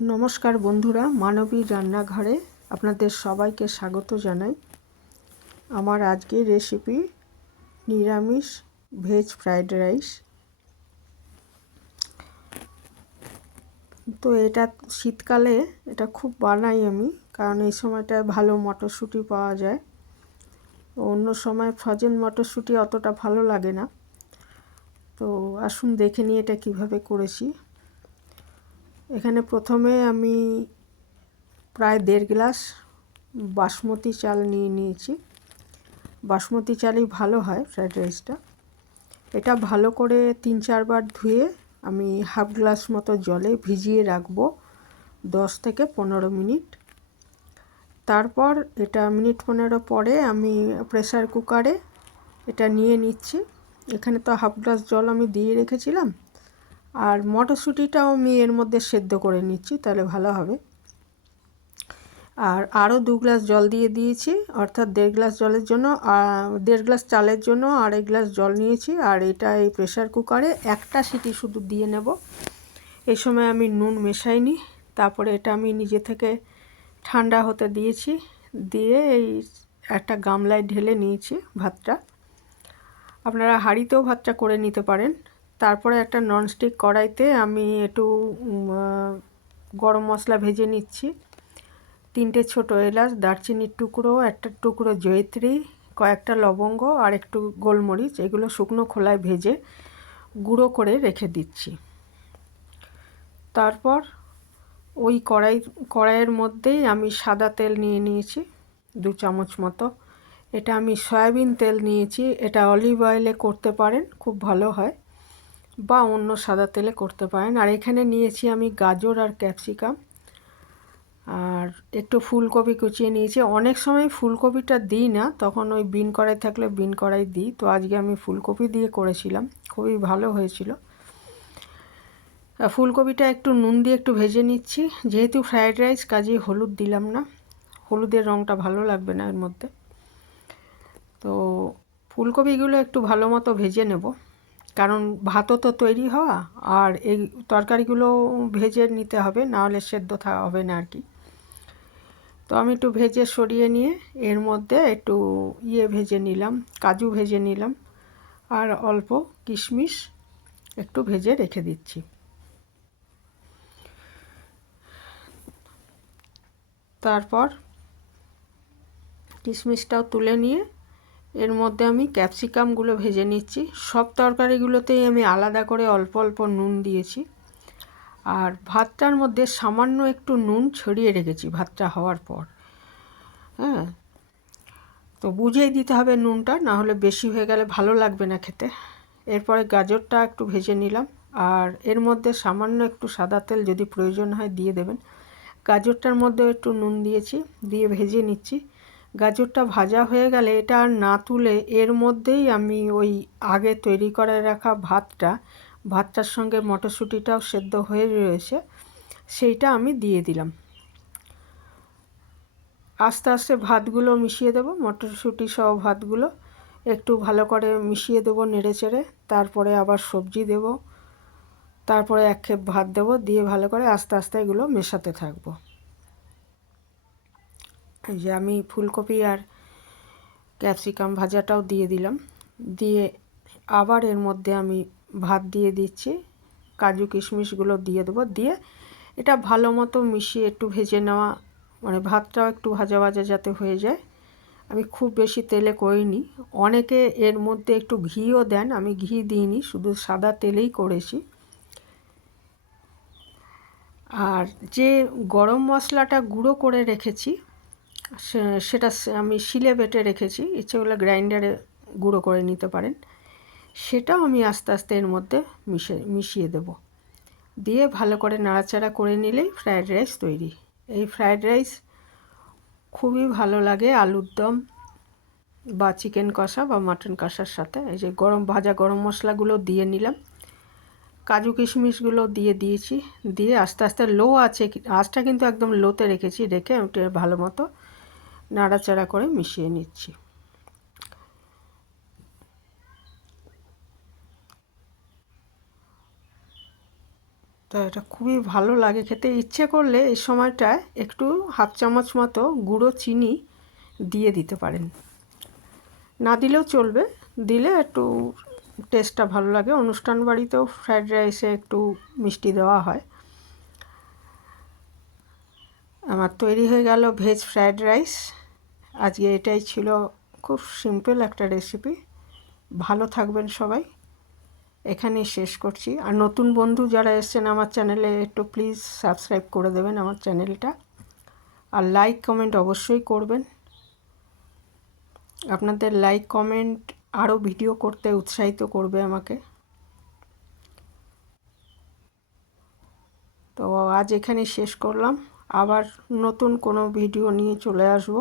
নমস্কার বন্ধুরা মানবী রান্নাঘরে আপনাদের সবাইকে স্বাগত জানাই। আমার আজকের রেসিপি নিরামিষ ভেজ ফ্রাইড রাইস তো এটা শীতকালে এটা খুব বানাই আমি, কারণ এই সময়টায় ভালো মটরশুঁটি পাওয়া যায়। অন্য সময় ফ্রজেন মটরশুঁটি অতটা ভালো লাগে না। তো আসুন দেখে নিই এটা কীভাবে করেছি। এখানে প্রথমে আমি প্রায় দেড় গ্লাস বাসমতি চাল নিয়ে নিয়েছি। বাসমতি চালই ভালো হয় ফ্রাইড রাইসটা। এটা ভালো করে তিন চারবার ধুয়ে আমি হাফ গ্লাস মতো জলে ভিজিয়ে রাখব দশ থেকে পনেরো মিনিট। তারপর এটা মিনিট পনেরো পরে আমি প্রেসার কুকারে এটা নিয়ে নিচ্ছি। এখানে তো হাফ গ্লাস জল আমি দিয়ে রেখেছিলাম। আর মটরশুঁটিটাও আমি এর মধ্যে সেদ্ধ করে নিচ্ছি, তাহলে ভালো হবে। আর আরও দু গ্লাস জল দিয়ে দিয়েছি, অর্থাৎ দেড় গ্লাস জলের জন্য দেড় গ্লাস চালের জন্য আড়াই গ্লাস জল নিয়েছি। আর এটা এই প্রেশার কুকারে একটা সিটি শুধু দিয়ে নেব। এই সময় আমি নুন মেশাইনি, তারপরে এটা আমি নিজে থেকে ঠান্ডা হতে দিয়েছি, দিয়ে এই একটা গামলায় ঢেলে নিয়েছি ভাতটা। আপনারা হাঁড়িতেও ভাতটা করে নিতে পারেন। তারপরে একটা ননস্টিক কড়াইতে আমি একটু গরম মশলা ভেজে নিচ্ছি। তিনটে ছোট এলাচ, দারচিনির টুকরো, একটা টুকরো জয়ত্রী, কয়েকটা লবঙ্গ আর একটু গোলমরিচ, এগুলো শুকনো খোলায় ভেজে গুঁড়ো করে রেখে দিচ্ছি। তারপর ওই কড়াই, কড়াইয়ের মধ্যেই আমি সাদা তেল নিয়ে নিয়েছি, দু চামচ মতো। এটা আমি সয়াবিন তেল নিয়েছি, এটা অলিভ অয়েলে করতে পারেন, খুব ভালো হয়। বা অন্য সাদা তেলে করতে পারেন। আর এখানে নিয়েছি আমি গাজর আর ক্যাপসিকাম। আর একটু ফুলকপি কুচিয়ে নিয়েছি। অনেক সময় ফুলকপিটা দিই না, তখন ওই বিন কড়াই থাকলে বিন কড়াই দিই। তো আজকে আমি ফুলকপি দিয়ে করেছিলাম। খুবই ভালো হয়েছিল। ফুলকপিটা একটু নুন দিয়ে একটু ভেজে নিচ্ছি। যেহেতু ফ্রায়েড রাইস, কাজেই হলুদ দিলাম না। হলুদের রঙটা ভালো লাগবে না এর মধ্যে। তো ফুলকপিগুলো একটু ভালো মতো ভেজে নেব। কারণ ভাতও তো তৈরি হওয়া, আর এই তরকারিগুলো ভেজে নিতে হবে, নাহলে সেদ্ধ হবে না আর কি। তো আমি একটু ভেজে সরিয়ে নিয়ে, এর মধ্যে একটু ইয়ে ভেজে নিলাম, কাজু ভেজে নিলাম, আর অল্প কিশমিশ একটু ভেজে রেখে দিচ্ছি। তারপর কিশমিশটাও তুলে নিয়ে এর মধ্যে আমি ক্যাপসিকামগুলো ভেজে নিচ্ছি। সব তরকারিগুলোতেই আমি আলাদা করে অল্প অল্প নুন দিয়েছি। আর ভাতটার মধ্যে সামান্য একটু নুন ছড়িয়ে রেখেছি ভাতটা হওয়ার পর। হ্যাঁ তো বুঝেই দিতে হবে নুনটা না হলে বেশি হয়ে গেলে ভালো লাগবে না খেতে। এরপরে গাজরটা একটু ভেজে নিলাম। আর এর মধ্যে সামান্য একটু সাদা তেল যদি প্রয়োজন হয় দিয়ে দেবেন। গাজরটার মধ্যে একটু নুন দিয়েছি, দিয়ে ভেজে নিচ্ছি। গাজরটা ভাজা হয়ে গেলে এটা আর না তুলে এর মধ্যেই আমি ওই আগে তৈরি করে রাখা ভাতটা, ভাতটার সঙ্গে মটরশুঁটিটাও সেদ্ধ হয়ে রয়েছে, সেইটা আমি দিয়ে দিলাম। আস্তে আস্তে ভাতগুলো মিশিয়ে দেবো, মটরশুঁটি সহ ভাতগুলো একটু ভালো করে মিশিয়ে দেবো নেড়ে চেড়ে তারপরে আবার সবজি দেব, তারপরে এক খেপ ভাত দেবো, দিয়ে ভালো করে আস্তে আস্তে এগুলো মেশাতে থাকব। এই যে আমি ফুলকপি আর ক্যাপসিকাম ভাজাটাও দিয়ে দিলাম। দিয়ে আবার এর মধ্যে আমি ভাত দিয়ে দিচ্ছি। কাজু কিশমিশগুলো দিয়ে দেবো। দিয়ে এটা ভালো মতো মিশিয়ে একটু ভেজে নেওয়া মানে ভাতটাও একটু ভাজা ভাজা যাতে হয়ে যায়। আমি খুব বেশি তেলে করিনি। অনেকে এর মধ্যে একটু ঘিও দেন, আমি ঘি দিইনি, শুধু সাদা তেলেই করেছি। আর যে গরম মশলাটা গুঁড়ো করে রেখেছি সেটা আমি শিলে বেটে রেখেছি, ইচ্ছে করলে গ্রাইন্ডারে গুঁড়ো করে নিতে পারেন। সেটাও আমি আস্তে আস্তে এর মধ্যে মিশে, মিশিয়ে দেব। দিয়ে ভালো করে নাড়াচাড়া করে নিলেই ফ্রায়েড রাইস তৈরি। এই ফ্রায়েড রাইস খুবই ভালো লাগে আলুর দম বা চিকেন কষা বা মাটন কষার সাথে। এই যে গরম, ভাজা গরম মশলাগুলো দিয়ে নিলাম। কাজু কিশমিশগুলো দিয়ে দিয়েছি। দিয়ে আস্তে আস্তে লো আছে, আঁচটা কিন্তু একদম লোতে রেখেছি, রেখে ওটা ভালো মতো নাড়াচাড়া করে মিশিয়ে নিচ্ছি। তো এটা খুবই ভালো লাগে খেতে। ইচ্ছে করলে এই সময়টায় একটু হাফ চামচ মতো গুঁড়ো চিনি দিয়ে দিতে পারেন। না দিলেও চলবে। দিলে একটু টেস্টটা ভালো লাগে। অনুষ্ঠান বাড়িতেও ফ্রায়েড রাইসে একটু মিষ্টি দেওয়া হয়। আমার তৈরি হয়ে গেল ভেজ ফ্রায়েড রাইস। আজকে এটাই ছিল খুব সিম্পল একটা রেসিপি। ভালো থাকবেন সবাই। এখানেই শেষ করছি। আর নতুন বন্ধু যারা এসছেন আমার চ্যানেলে, একটু প্লিজ সাবস্ক্রাইব করে দেবেন আমার চ্যানেলটা। আর লাইক, কমেন্ট অবশ্যই করবেন। আপনাদের লাইক, কমেন্ট আরও ভিডিও করতে উৎসাহিত করবে আমাকে। তো আজ এখানে শেষ করলাম। আবার নতুন কোনো ভিডিও নিয়ে চলে আসব।